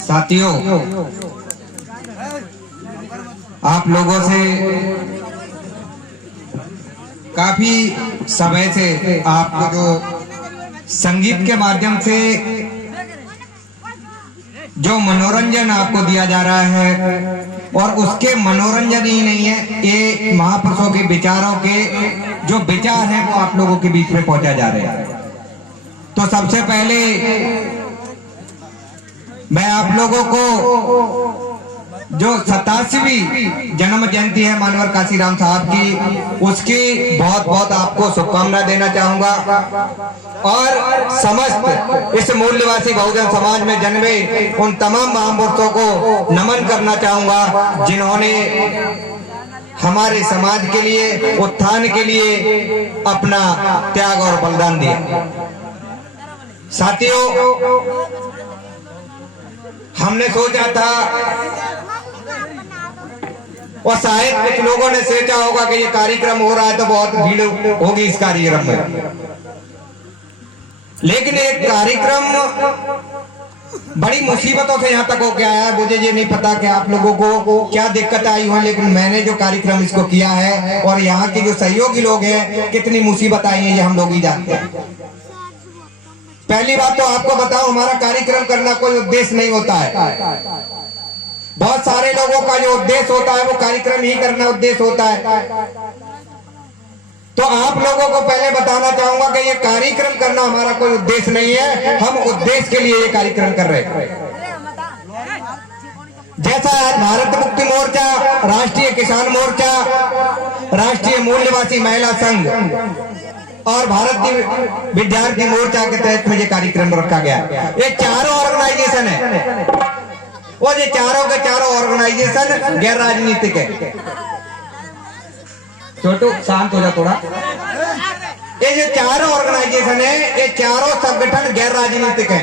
साथियों, आप लोगों से काफी समय से आपको जो संगीत के माध्यम से जो मनोरंजन आपको दिया जा रहा है, और उसके मनोरंजन ही नहीं है, ये महापुरुषों के विचारों के जो विचार हैं वो आप लोगों के बीच में पहुंचा जा रहे हैं। तो सबसे पहले मैं आप लोगों को जो 87वीं जन्म जयंती है मानवर काशीराम साहब की, उसकी बहुत बहुत आपको शुभकामना देना चाहूंगा। और समस्त इस मूल्यवासी बहुजन समाज में जन्मे उन तमाम महापुरुषों को नमन करना चाहूंगा जिन्होंने हमारे समाज के लिए, उत्थान के लिए अपना त्याग और बलिदान दिया। साथियों, हमने सोचा था और शायद कुछ लोगों ने सोचा होगा कि ये कार्यक्रम हो रहा है तो बहुत भीड़ होगी इस कार्यक्रम में, लेकिन ये कार्यक्रम बड़ी मुसीबतों से यहाँ तक हो गया है। मुझे ये नहीं पता कि आप लोगों को क्या दिक्कत आई हो, लेकिन मैंने जो कार्यक्रम इसको किया है और यहाँ के जो सहयोगी लोग हैं, कितनी मुसीबत आई है ये हम लोग ही जानते हैं। पहली बात तो आपको बताओ, हमारा कार्यक्रम करना कोई उद्देश्य नहीं होता है। बहुत सारे लोगों का जो उद्देश्य होता है वो कार्यक्रम ही करना उद्देश्य होता है। तो आप लोगों को पहले बताना चाहूंगा कि ये कार्यक्रम करना हमारा कोई उद्देश्य नहीं है, हम उद्देश्य के लिए ये कार्यक्रम कर रहे हैं। जैसा आज भारत मुक्ति मोर्चा, राष्ट्रीय किसान मोर्चा, राष्ट्रीय मूल्यवासी महिला संघ और भारतीय विद्यार्थी मोर्चा के तहत में ये कार्यक्रम रखा गया। ये चारों ऑर्गेनाइजेशन है, और ये चारों के चारों ऑर्गेनाइजेशन गैर राजनीतिक है। छोटू शांत हो जा थोड़ा। ये जो चारों ऑर्गेनाइजेशन है, ये चारों संगठन गैर राजनीतिक है।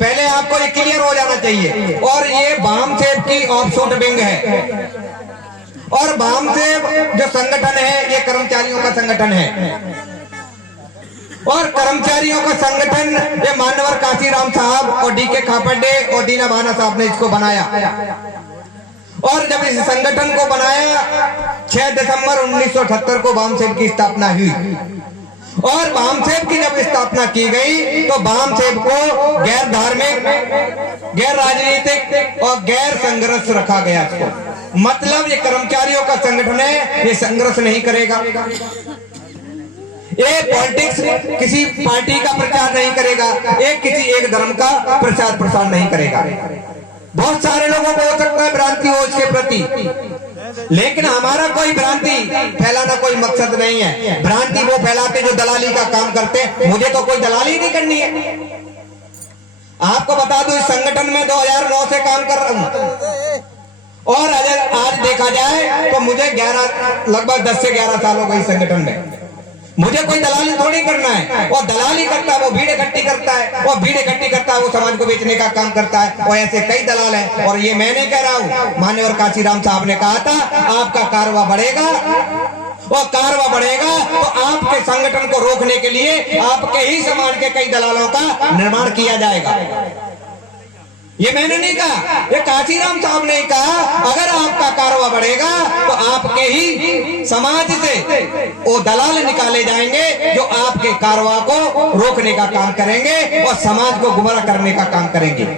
पहले आपको ये क्लियर हो जाना चाहिए। और ये वामसेव की ऑफशूट विंग है, और वामसेव जो संगठन है ये कर्मचारियों का संगठन है, और कर्मचारियों का संगठन ये मानवर काशीराम साहब और डीके खापड़े और दीना भाना साहब ने इसको बनाया। और जब इस संगठन को बनाया 6 दिसंबर 1978 को वामसेव की स्थापना हुई, और वामसेव की जब स्थापना की गई तो वामसेव को गैर धार्मिक, गैर राजनीतिक और गैर संघर्ष रखा गया। इसको मतलब ये कर्मचारियों का संगठन है, ये संघर्ष नहीं करेगा, ये पॉलिटिक्स किसी पार्टी का प्रचार नहीं करेगा, एक किसी एक धर्म का प्रचार प्रसार नहीं करेगा। बहुत सारे लोगों को हो सकता है भ्रांति हो इसके प्रति, लेकिन हमारा कोई भ्रांति फैलाना कोई मकसद नहीं है। भ्रांति वो फैलाते जो दलाली का काम करते, मुझे तो कोई दलाली नहीं करनी है। आपको बता दूं, इस संगठन में 2009 से काम कर रहा हूं, और अगर आज देखा जाए तो मुझे लगभग 10 से 11 साल हो गए इस संगठन में। मुझे कोई दलाली थोड़ी करना है, और दलाली करता है वो भीड़ इकट्ठी करता है, और भीड़ इकट्ठी करता है वो समाज को बेचने का काम करता है, और ऐसे कई दलाल हैं। और ये मैं नहीं कह रहा हूँ, मान्यवर काशीराम साहब ने कहा था आपका कारवा बढ़ेगा, और कारवा बढ़ेगा तो आपके संगठन को रोकने के लिए आपके ही समाज के कई दलालों का निर्माण किया जाएगा। ये मैंने नहीं कहा, ये काशीराम साहब ने कहा अगर आपका कारवा बढ़ेगा तो आपके ही समाज से वो दलाल निकाले जाएंगे जो आपके कारवा को रोकने का काम करेंगे और समाज को गुमराह करने का काम करेंगे।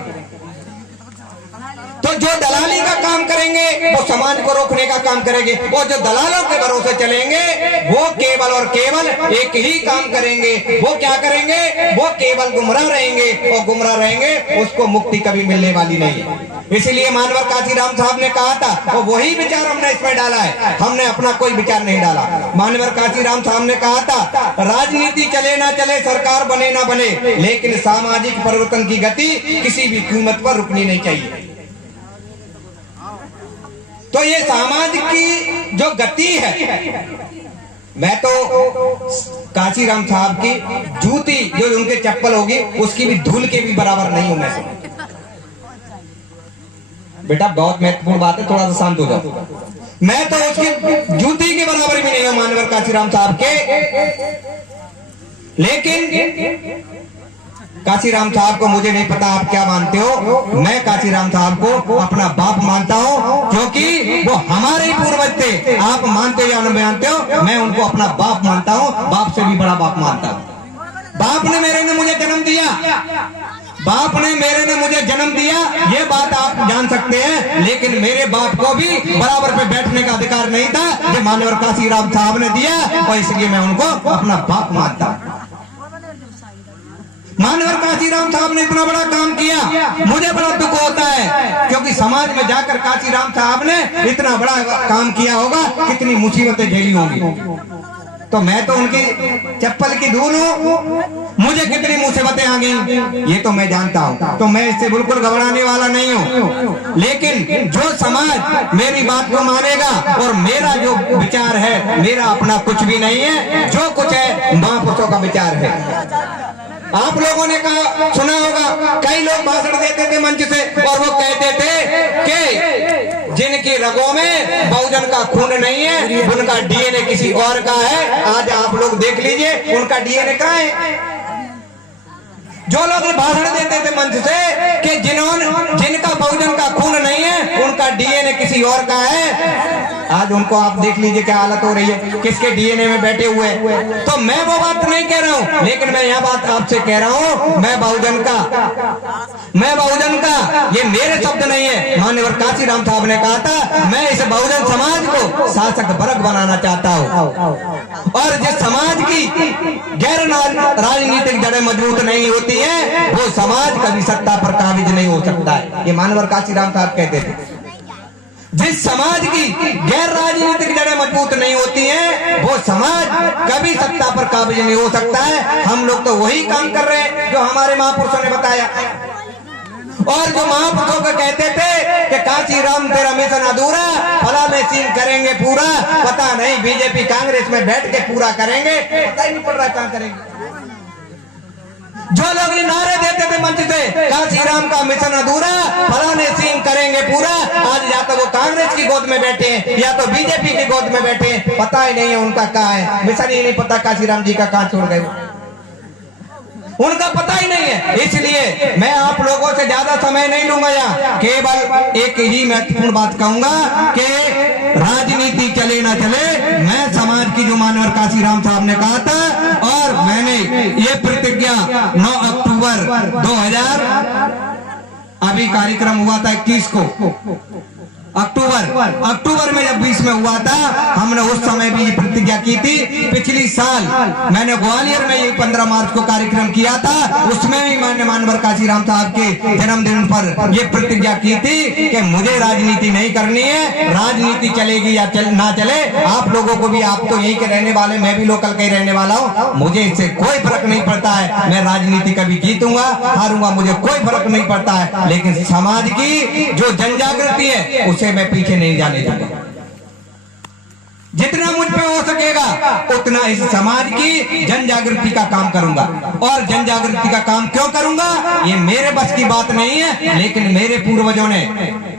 तो जो दलाली का काम करेंगे वो समाज को रोकने का काम करेंगे, और जो दलालों के भरोसे चलेंगे वो केवल और केवल एक ही काम करेंगे। वो क्या करेंगे? वो केवल गुमराह रहेंगे, और गुमराह रहेंगे उसको मुक्ति कभी मिलने वाली नहीं है। इसीलिए मानवर काशीराम साहब ने कहा था, और वही विचार हमने इसमें डाला है, हमने अपना कोई विचार नहीं डाला। मानवर काशीराम साहब ने कहा था राजनीति चले ना चले, सरकार बने ना बने, लेकिन सामाजिक परिवर्तन की गति किसी भी कीमत पर रुकनी नहीं चाहिए। तो ये समाज की जो गति है, मैं तो काशीराम साहब की जूती जो उनके चप्पल होगी उसकी भी धूल के भी बराबर नहीं हूं मैं। बेटा बहुत महत्वपूर्ण बात है, थोड़ा सा शांत हो जाओ। मैं तो उसकी जूती के बराबर भी नहीं हूं मानवर काशीराम साहब के, लेकिन काशीराम साहब को मुझे नहीं पता आप क्या मानते हो, मैं काशीराम साहब को अपना बाप मानता हूँ, क्योंकि वो हमारे ही पूर्वज थे। आप मानते हो या नहीं मानते हो, मैं उनको अपना बाप मानता हूँ, बाप से भी बड़ा बाप मानता हूँ। बाप ने मेरे ने मुझे जन्म दिया, बाप ने मेरे ने मुझे जन्म दिया, ये बात आप जान सकते हैं, लेकिन मेरे बाप को भी बराबर पे बैठने का अधिकार नहीं था जो मान्यवर काशीराम साहब ने दिया, और इसलिए मैं उनको अपना बाप मानता हूँ। मान्यवर काशीराम साहब ने इतना बड़ा काम किया, मुझे बड़ा दुख होता है, क्योंकि समाज में जाकर काशीराम साहब ने इतना बड़ा काम किया होगा, कितनी मुसीबतें झेली होंगी। तो मैं तो उनकी चप्पल की धूल हूँ, मुझे कितनी मुसीबतें आ गई ये तो मैं जानता हूँ, तो मैं इससे बिल्कुल घबराने वाला नहीं हूँ। लेकिन जो समाज मेरी बात को मानेगा, और मेरा जो विचार है, मेरा अपना कुछ भी नहीं है, जो कुछ है महापुरुषों का विचार है। आप लोगों ने कहा सुना होगा, कई लोग भाषण देते थे मंच से, और वो कहते थे कि जिनकी रगों में बहुजन का खून नहीं है, उनका डीएनए किसी और का है। आज आप लोग देख लीजिए उनका डीएनए कहाँ है। जो लोग भाषण देते थे मंच से कि जिनका बहुजन का खून नहीं है, उनका डीएनए किसी और का है, आज उनको आप देख लीजिए क्या हालत हो रही है, किसके डीएनए में बैठे हुए। तो मैं वो बात नहीं कह रहा हूँ, लेकिन मैं यह बात आपसे कह रहा हूँ, मैं बहुजन का, ये मेरे शब्द नहीं है, माननीय काशीराम साहब ने कहा था, मैं इस बहुजन समाज को शासक वर्ग बनाना चाहता हूँ। और जिस समाज की गैर राजनीतिक जड़ें मजबूत नहीं होती है, वो समाज कभी सत्ता पर काबिज नहीं हो सकता है। ये माननीय काशीराम साहब कहते थे, जिस समाज की गैर राजनीतिक जड़ें मजबूत नहीं होती हैं, वो समाज कभी सत्ता पर काबिज नहीं हो सकता है। हम लोग तो वही काम कर रहे हैं जो हमारे महापुरुषों ने बताया। और जो महापुरुषों को कहते थे कि काशीराम तेरा मिशन अधूरा, फला में सीन करेंगे पूरा, पता नहीं बीजेपी कांग्रेस में बैठ के पूरा करेंगे, पता ही नहीं पड़ रहा कहां करेंगे। जो लोग नारे देते थे मंच से, काशीराम का मिशन अधूरा, फलाने सीन करेंगे पूरा, आज या तो वो कांग्रेस की गोद में बैठे हैं या तो बीजेपी की गोद में बैठे हैं, पता ही नहीं है उनका कहाँ है, मिशन ही नहीं पता काशीराम जी का कहाँ छोड़ गए, उनका पता ही नहीं है। इसलिए मैं आप लोगों से ज्यादा समय नहीं लूंगा, यहाँ केवल एक ही महत्वपूर्ण बात कहूंगा कि राजनीति चले ना चले, मैं समाज की जो माननीय काशीराम साहब ने कहा था, और मैंने ये प्रतिज्ञा 9 अक्टूबर 2000 अभी कार्यक्रम हुआ था 21 को अक्टूबर में जब 20 में हुआ था, हमने उस समय भी ये प्रतिज्ञा की थी। पिछली साल मैंने ग्वालियर में ये 15 मार्च को कार्यक्रम किया था, उसमें भी मैंने माननीय काशीराम साहब के जन्मदिन पर ये प्रतिज्ञा की थी कि मुझे राजनीति नहीं करनी है, राजनीति चलेगी या ना चले, आप लोगों को भी, आप तो यहीं के रहने वाले, मैं भी लोकल का ही रहने वाला हूँ, मुझे इससे कोई फर्क नहीं पड़ता है। मैं राजनीति कभी जीतूंगा हारूंगा मुझे कोई फर्क नहीं पड़ता है, लेकिन समाज की जो जन जागृति है उसे मैं पीछे नहीं जाने दूंगा। जितना मुझ पे हो सकेगा उतना इस समाज की जन जागृति का काम करूंगा। और जन जागृति का काम क्यों करूंगा, ये मेरे बस की बात नहीं है, लेकिन मेरे पूर्वजों ने,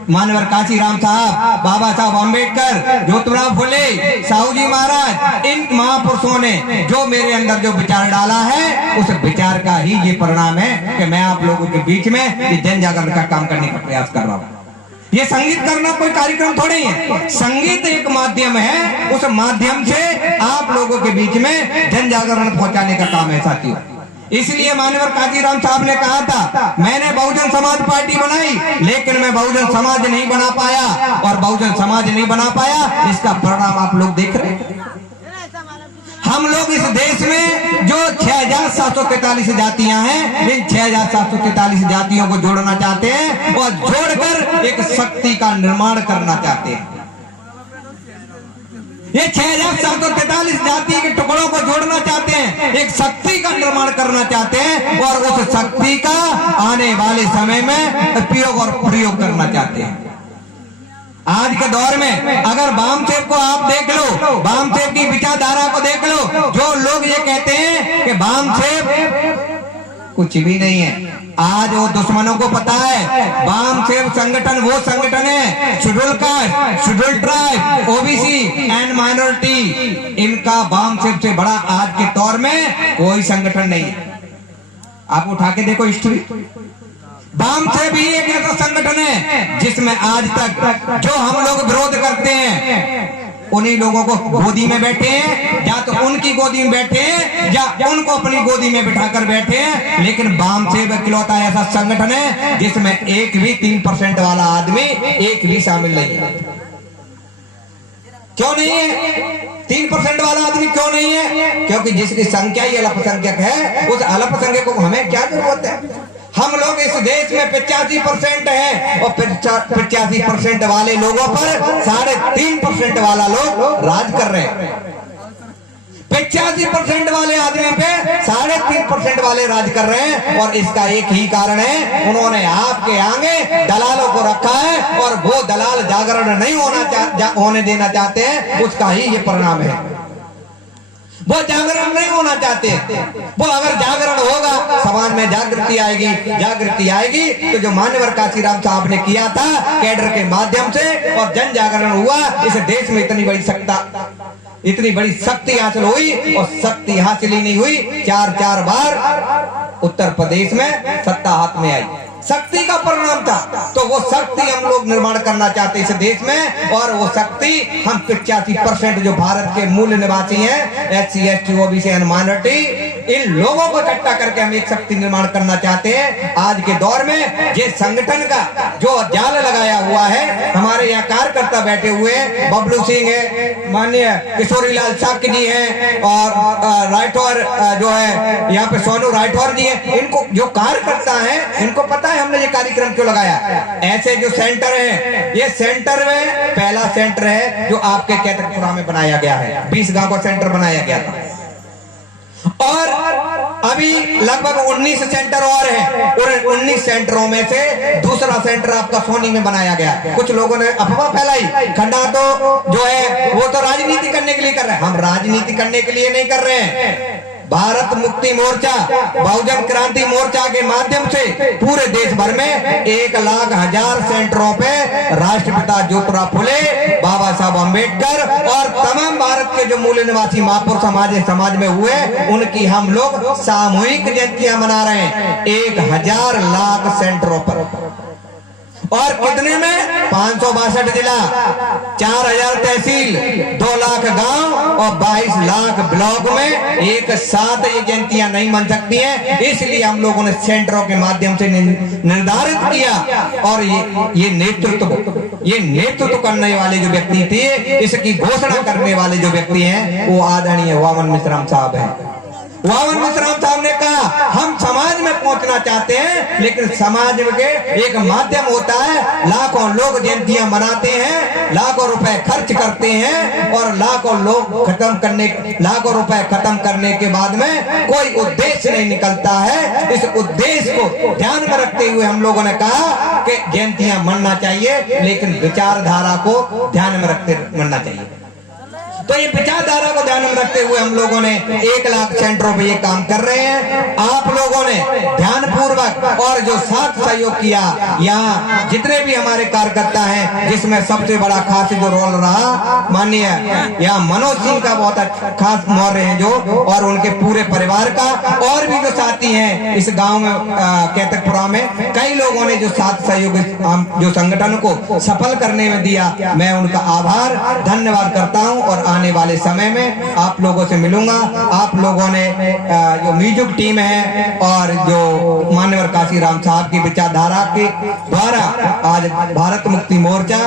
माननीय काशीराम साहब, बाबा साहब अम्बेडकर, ज्योतिराव फुले, साहू जी महाराज, इन महापुरुषों ने जो मेरे अंदर जो विचार डाला है, उस विचार का ही ये परिणाम है कि मैं आप लोगों के बीच में जन जागरण का काम करने का प्रयास कर रहा हूँ। ये संगीत करना कोई कार्यक्रम थोड़ी है, संगीत एक माध्यम है, उस माध्यम से आप लोगों के बीच में जन जागरण पहुंचाने का काम है साथियों। इसलिए माननीय काशीराम साहब ने कहा था, मैंने बहुजन समाज पार्टी बनाई, लेकिन मैं बहुजन समाज नहीं बना पाया, और बहुजन समाज नहीं बना पाया, इसका परिणाम आप लोग देख रहे हैं। हम लोग इस देश में जो 6743 जातियां हैं, इन 6743 जातियों को जोड़ना चाहते हैं, और जोड़कर एक शक्ति का निर्माण करना चाहते हैं। ये 6743 जाति के टुकड़ों को जोड़ना चाहते हैं, एक शक्ति का निर्माण करना चाहते हैं, और उस शक्ति का आने वाले समय में उपयोग और प्रयोग करना चाहते हैं। आज के दौर में अगर वामसेव को आप देख लो, वामसेव की विचारधारा को देख लो, जो लोग ये कहते हैं कि वामसेव कुछ भी नहीं है, आज वो दुश्मनों को पता है वामसेव संगठन वो संगठन है, schedule caste, schedule tribe, OBC and minority, इनका वामसेव से बड़ा आज के दौर में कोई संगठन नहीं है। आप उठा के देखो हिस्ट्री। वाम से भी एक ऐसा संगठन है जिसमें आज तक जो हम लोग विरोध करते हैं उन्हीं लोगों को गोदी में बैठे हैं, या तो उनकी गोदी में बैठे हैं या उनको अपनी गोदी में बिठाकर बैठे हैं। लेकिन वाम से इकलौता ऐसा संगठन है जिसमें एक भी 3% वाला आदमी एक भी शामिल नहीं है। क्यों नहीं है 3% वाला आदमी? क्यों नहीं है? क्योंकि जिसकी संख्या ही अल्पसंख्यक है, उस अल्पसंख्यक को हमें क्या जरूरत है? हम लोग इस देश में 85% है और 85% वाले लोगों पर 3.5% वाला लोग राज कर रहे हैं। 85% वाले आदमी पे 3.5% वाले राज कर रहे हैं। और इसका एक ही कारण है, उन्होंने आपके आगे दलालों को रखा है और वो दलाल जागरण नहीं होने देना चाहते हैं। उसका ही ये परिणाम है। वो जागरण नहीं होना चाहते। वो अगर जागरण होगा, समाज में जागृति आएगी तो जो मान्यवर काशीराम साहब ने किया था कैडर के माध्यम से और जन जागरण हुआ, इस देश में इतनी बड़ी शक्ति हासिल हुई। और शक्ति हासिल ही नहीं हुई, 4 बार उत्तर प्रदेश में सत्ता हाथ में आई। शक्ति का परिणाम था। तो वो शक्ति हम लोग निर्माण करना चाहते इस देश में। और वो शक्ति हम 85% जो भारत के मूल निवासी हैं, SC ST OBC माइनॉरिटी, इन लोगों को इकट्ठा करके हम एक शक्ति निर्माण करना चाहते हैं। आज के दौर में ये संगठन का जो जाल लगाया हुआ है, हमारे यहाँ कार्यकर्ता बैठे हुए हैं, बबलू सिंह है, माननीय किशोरीलाल शाक्य जी हैं और राठौर जो है यहाँ पे सोनू राठौर जी है। इनको जो कार्यकर्ता है इनको पता है हमने ये कार्यक्रम क्यों लगाया। ऐसे जो सेंटर है, ये सेंटर में पहला सेंटर है जो आपके कैथकपुरा में बनाया गया है। 20 गांव का सेंटर बनाया गया था और अभी लगभग 19 सेंटर और हैं। और 19 सेंटरों में से दूसरा सेंटर आपका सोनी में बनाया गया। कुछ लोगों ने अफवाह फैलाई, खंडा तो जो है वो तो राजनीति करने के लिए कर रहे हैं। हम राजनीति करने के लिए नहीं कर रहे हैं। भारत मुक्ति मोर्चा, बहुजन क्रांति मोर्चा के माध्यम से पूरे देश भर में 1,00,000 सेंटरों पे राष्ट्रपिता ज्योतिराव फुले, बाबा साहब अम्बेडकर और तमाम भारत के जो मूल निवासी महापुरुष समाज में हुए, उनकी हम लोग सामूहिक जयंतियां मना रहे हैं 1,000,000 सेंटरों पर। और कितने में 562 जिला, 4,000 तहसील, 2 लाख गांव और 22 लाख ब्लॉक में एक साथ ये जयंतियां नहीं मन सकती हैं। इसलिए हम लोगों ने सेंटरों के माध्यम से निर्धारित किया। और ये नेतृत्व करने वाले जो व्यक्ति थे, इसकी घोषणा करने वाले जो व्यक्ति हैं, वो आदरणीय वामन मिश्राम साहब हैं। वामन मिश्राम साहब ने कहा हम समाज में पहुंचना चाहते हैं, लेकिन समाज के एक माध्यम होता है। लाखों लोग जयंतियां मनाते हैं, लाखों रुपए खर्च करते हैं और लाखों रुपए खत्म करने के बाद में कोई उद्देश्य नहीं निकलता है। इस उद्देश्य को ध्यान में रखते हुए हम लोगों ने कहा कि जयंतियां मनना चाहिए, लेकिन विचारधारा को ध्यान में रखते मनना चाहिए। तो ये विचारधारा को ध्यान में रखते हुए हम लोगों ने 1,00,000 सेंटरों पे ये काम कर रहे हैं। आप लोगों ने ध्यानपूर्वक और जो साथ सहयोग किया, यहाँ जितने भी हमारे कार्यकर्ता हैं, जिसमें सबसे बड़ा खास जो रोल रहा माननीय यहाँ मनोज सिंह का बहुत खास मौर्य है जो, और उनके पूरे परिवार का, और भी जो साथी हैं इस गाँव में कैथकपुरा में, कई लोगों ने जो साथ सहयोग जो संगठन को सफल करने में दिया, मैं उनका आभार धन्यवाद करता हूँ। और आने वाले समय में आप लोगों से मिलूंगा। आप लोगों ने जो म्यूजिक टीम है और जो मान्यवर काशीराम साहब की विचारधारा के द्वारा आज भारत मुक्ति मोर्चा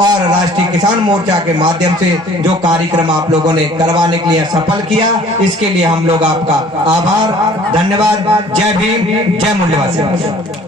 और राष्ट्रीय किसान मोर्चा के माध्यम से जो कार्यक्रम आप लोगों ने करवाने के लिए सफल किया, इसके लिए हम लोग आपका आभार धन्यवाद। जय भीम, जय मूल्यवासी।